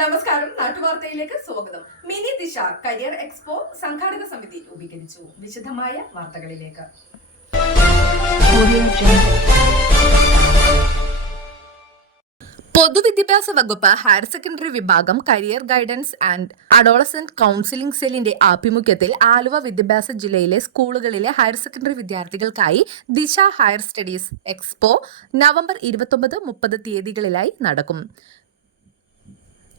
നമസ്കാരം. നാട്ടുവാർത്തയിലേക്ക് സ്വാഗതം. മിനി ദിശ കരിയർ എക്സ്പോ സംഘാടക സമിതി രൂപീകരിച്ചു. വിശദമായ വാർത്തകളിലേക്ക്. പൊതുവിദ്യാഭ്യാസ വകുപ്പ് ഹയർ സെക്കൻഡറി വിഭാഗം career guidance and adolescent counselling സെല്ലിന്റെ ആഭിമുഖ്യത്തിൽ ആലുവ വിദ്യാഭ്യാസ ജില്ലയിലെ സ്കൂളുകളിലെ ഹയർ സെക്കൻഡറി വിദ്യാർത്ഥികൾക്കായി ദിശ ഹയർ സ്റ്റഡീസ് എക്സ്പോ നവംബർ ഇരുപത്തൊമ്പത് മുപ്പത് തീയതികളിലായി നടക്കും.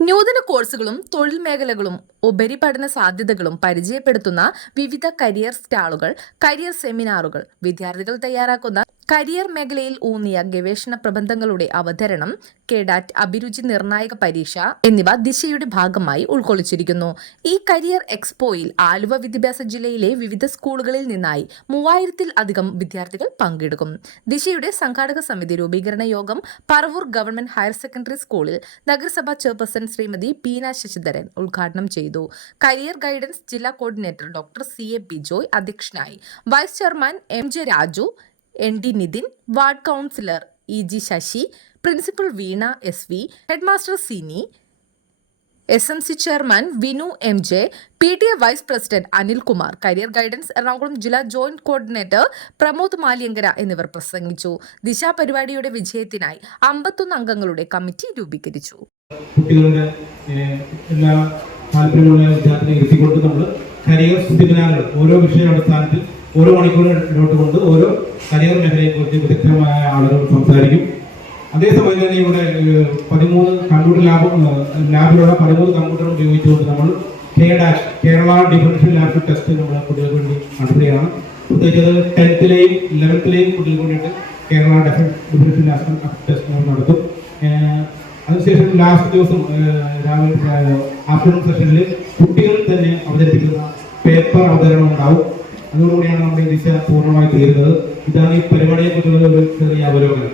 നൂതന കോഴ്സുകളും തൊഴിൽ മേഖലകളും ഉപരിപഠന സാധ്യതകളും പരിചയപ്പെടുത്തുന്ന വിവിധ കരിയർ സ്റ്റാളുകൾ കരിയർ സെമിനാറുകൾ വിദ്യാർത്ഥികൾ തയ്യാറാക്കുന്ന കരിയർ മേഖലയിൽ ഊന്നിയ ഗവേഷണ പ്രബന്ധങ്ങളുടെ അവതരണം കേഡാറ്റ് അഭിരുചി നിർണായക പരീക്ഷ എന്നിവ ദിശയുടെ ഭാഗമായി ഉൾക്കൊള്ളിച്ചിരിക്കുന്നു. ഈ കരിയർ എക്സ്പോയിൽ ആലുവ വിദ്യാഭ്യാസ ജില്ലയിലെ വിവിധ സ്കൂളുകളിൽ നിന്നായി മൂവായിരത്തിൽ അധികം വിദ്യാർത്ഥികൾ പങ്കെടുക്കും. ദിശയുടെ സംഘാടക സമിതി രൂപീകരണ യോഗം പറവൂർ ഗവൺമെന്റ് ഹയർ സെക്കൻഡറി സ്കൂളിൽ നഗരസഭാ ചെയർപേഴ്സൺ ശ്രീമതി പീന ശശിധരൻ ഉദ്ഘാടനം ചെയ്തു. കരിയർ ഗൈഡൻസ് ജില്ലാ coordinator doctor C A Bijoy അധ്യക്ഷനായി. Vice chairman M J Raju N D Nithin ward councillor E G Sasi principal Veena S V headmaster Sini S M C chairman Vinu M J P T A vice president Anilkumar career guidance Ernakulam ജില്ലാ joint coordinator Pramod Maliankara എന്നിവർ പ്രസംഗിച്ചു. ദിശ പരിപാടിയുടെ വിജയത്തിനായി അമ്പത്തൊന്ന് അംഗങ്ങളുടെ committee രൂപീകരിച്ചു. കുട്ടികളുടെ എല്ലാ താല്പര്യമുള്ള നമ്മൾ കരിയർ ഓരോ ഓരോ മണിക്കൂർ കൊണ്ട് ഓരോ കരിയർ മേഖലയെക്കുറിച്ച് വിദഗ്ധമായ ആളുകൾ സംസാരിക്കും. അതേസമയം തന്നെ ഇവിടെ പതിമൂന്ന് കമ്പ്യൂട്ടർ ലാബ് ലാബിലുള്ള പതിമൂന്ന് കമ്പ്യൂട്ടർ ഉപയോഗിച്ചുകൊണ്ട് നമ്മൾ K dash Kerala differential lab test നമ്മൾ കുട്ടികൾക്ക് വേണ്ടി നടത്തുകയാണ്. പ്രത്യേകിച്ച് അത് ടെൻത്തിലെയും ഇലവൻത്തിലെയും കുട്ടികൾക്ക് വേണ്ടിയിട്ട് കേരള ഡിഫറൻഷ്യൽ ലാബ് ടെസ്റ്റ് നമ്മൾ നടത്തും. അതിനുശേഷം ലാസ്റ്റ് ദിവസം രാവിലെ ആഫ്റ്റർനൂൺ സെഷനിൽ കുട്ടികൾ തന്നെ അവതരിപ്പിക്കുന്ന പേപ്പർ അവതരണം ഉണ്ടാവും. അതോടുകൂടിയാണ് നമ്മുടെ ദിശ പൂർണമായി തീരുന്നത്. ഇതാണ് ഈ പരിപാടിയെ കുറിച്ചുള്ള ഒരു ചെറിയ അവലോകനം.